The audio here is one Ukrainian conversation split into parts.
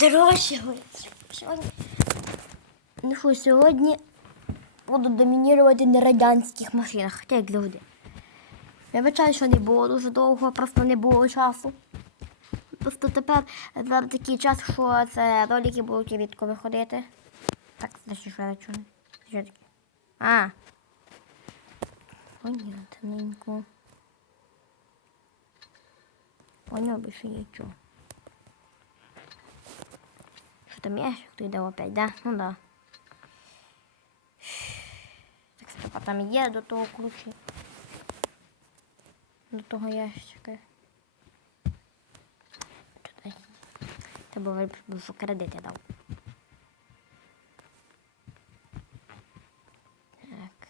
Здорово сьогодні. Ну що, сьогодні буду домінірувати на радянських машинах, хоча як завжди. Я вибачаю, що не було дуже довго, просто не було часу. Просто тепер зараз такий час, що це ролики будуть рідко виходити. Так, значить, що я чую. Що таке? А. Понятненько. Понял більше нічого. Что там ящик? Ты дал опять, да? Ну да. Так стоп, а там є до того ключі. До того ящика. Це було що кредит я дав. Так.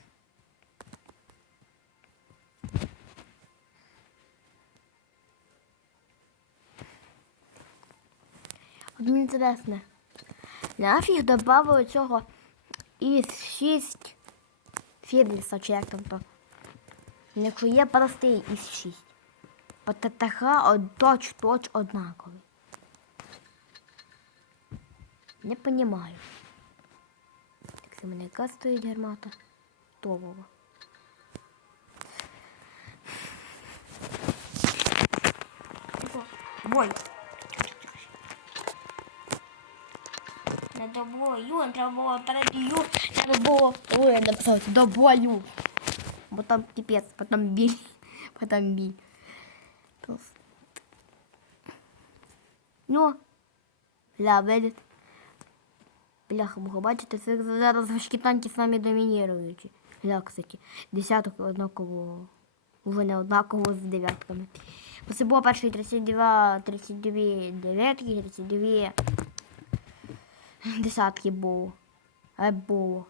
От мені інтересно. Нафіг добавили цього із 6 Фірліса, чи як там то. Якщо є простий із 6. Бо ТТХ точ-точ однаковий. Не понімаю. Так це мене яка стоїть гармата? Товова. Бой. До бою, треба було перед треба було, ой, я написав, до бою. Бо там пипец, потом біль, потом біль. Ну, бля, видите. Бляха, муха, бачите, це зараз важкі танки самі домініруючі. Гля, кстати, десяток однаково, уже не однаково з дев'ятками. Це було перші 32, 32 дев'ятки, 32 десятки було. Але було.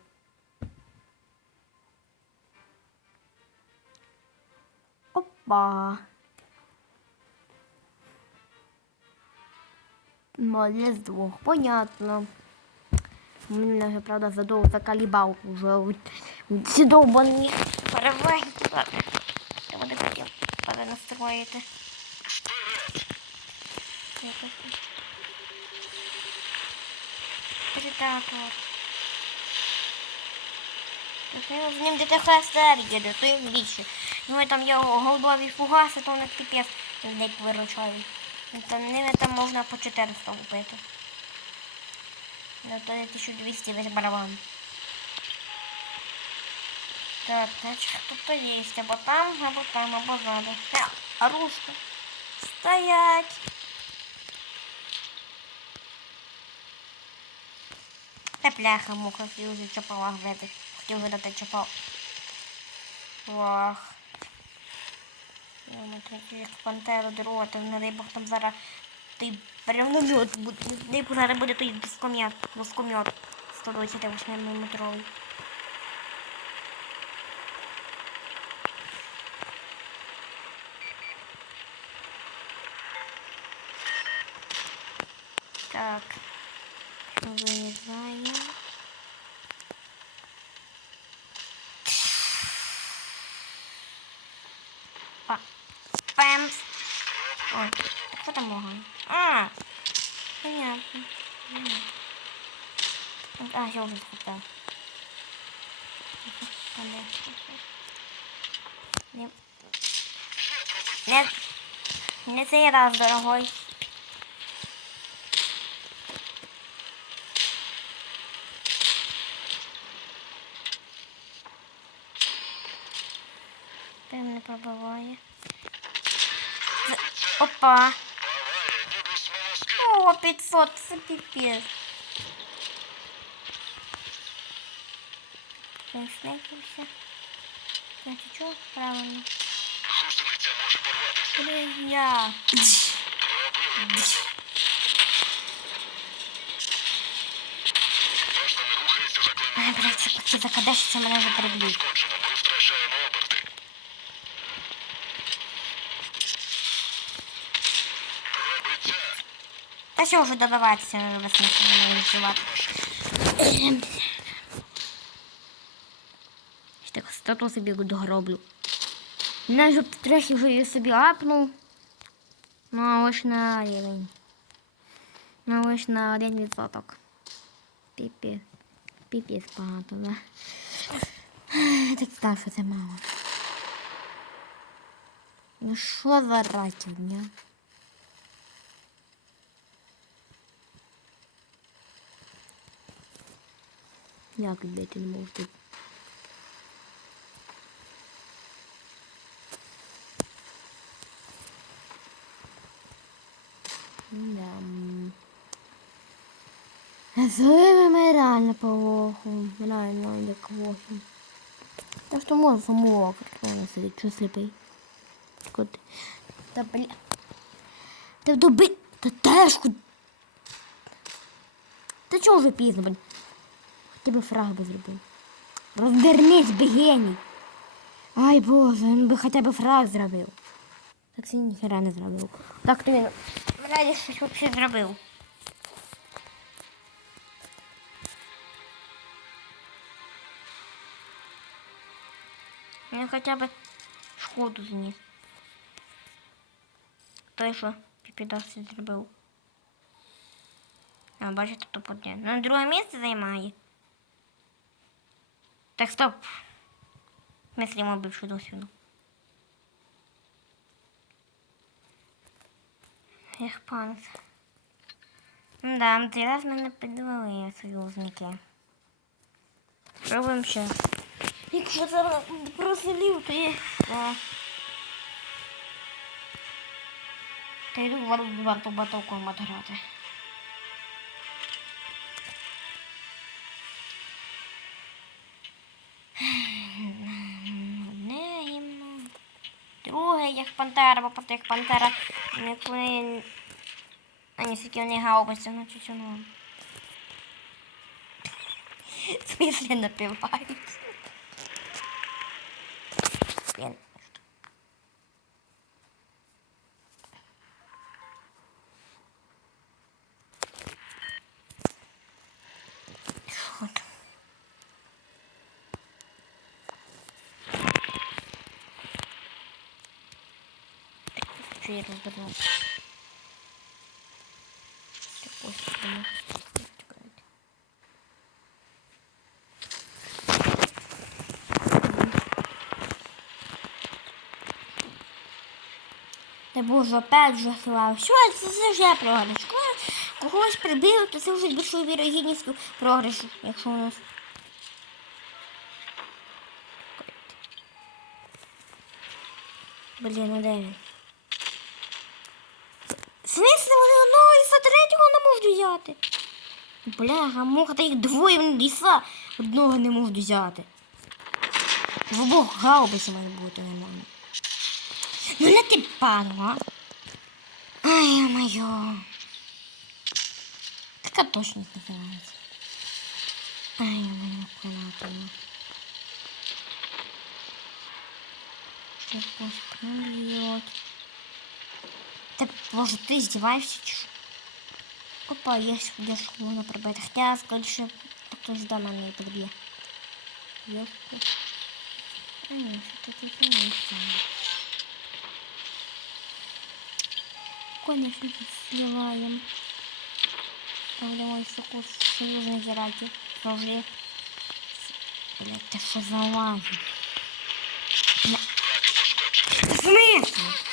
Опа. Молодець двох, понятно. Мене вже, правда, задовго закалібав уже ці довбані переваги. Треба буде хотів перенастроїти. Якось. Перетатор. Ну, з ним ДТХ серії, то їм більше. Ну там є голубові фугаси, то вони піпець з них виручають. Ну, Там ними там можна по 400 купити. Ну то є 1200 весь барабан. Так, значить хто-то є, або там, або там, або ззаду. Оружка. Стоять! Та пляха муха, хотів вже чопала грати. Хотів видати чопал. Вах. Я так як пантера дорога, не дай Бог там зараз той прямомет буде. Дай Бог зараз буде той воскомет, воскомет 128 мм. Так. Вырезаем. Па. Пэмс. Ой, что там могу? А, понятно. М. А, я уже схватил. Нет. Нет. Не цей раз, дорогой. Прям не пробиває. З- Опа. О, 500, це піпець. Він снекився. Значить, що? Правильно. Гусениця може порватися. Блін, я. Башта не рухається заклинання. Ай, блядь, це поки закадешся, мене вже приб'ють. Та що вже добиватися, не відчувати. Так стату собі догроблю. Навіть трохи вже її собі апнув. Ну, а ось на рівень. Ну, лиш на один відсоток. Піпі. Піпі багато, да? Так так, що це мало. Ну що за раківня? Як любити не можу? Да. Зливими реально по лоху. Реально як лохи. Так що можна самого окремо сидить, що сліпий. Куди? Та бля. Та доби. Та теж худ. Та чого вже пізно, блін? Хотя би фраг би зробив. Розвернись, би. Ай боже, він би хоча б фраг зробив. Так він ніхера не зробив. Так він раді щось взагалі зробив. Він хоча б шкоду зніс. Той, що піпідос зробив. А, бачите, подне. Ну, друге місце займає. Так, стоп. Мислимо бившу досвіду. Ех, панц. Да, цей раз мене підвели союзники. Пробуємо ще. Якщо зараз проселів, то є. Та йду в вар- варту батовку грати. Пантера, бо просто як пантера. Ніколи... А ні, скільки вони гаубиці, ну чуть ну. В смысле напивають? Що я розвернувся? Так, ось. Чекайте. Та боже, опять вже хилав. Що це, це вже програш? Коли когось прибив, то це вже з більшою вірогідністю програшу, якщо у нас. Блін, ну де він? В смысле, вони одного ліса третього не можуть взяти? Бляха, муха, їх двоє ліса одного не можуть взяти. В обох гаубиці має бути нормально. Ну не ти падла. Ай, моё. Така точність називається. Ай, моя палатина. Сейчас прольет. Та боже, ти издеваешься? Опа, де ж можна пробити. Хоча, скоріше, хтось до мене і підб'є. Йопку. А ні, що це не стало. Конечно, сливаем. Ставляем сокус союзной зираки. Тоже. Блять, ты что за пошкоджені. В смысле?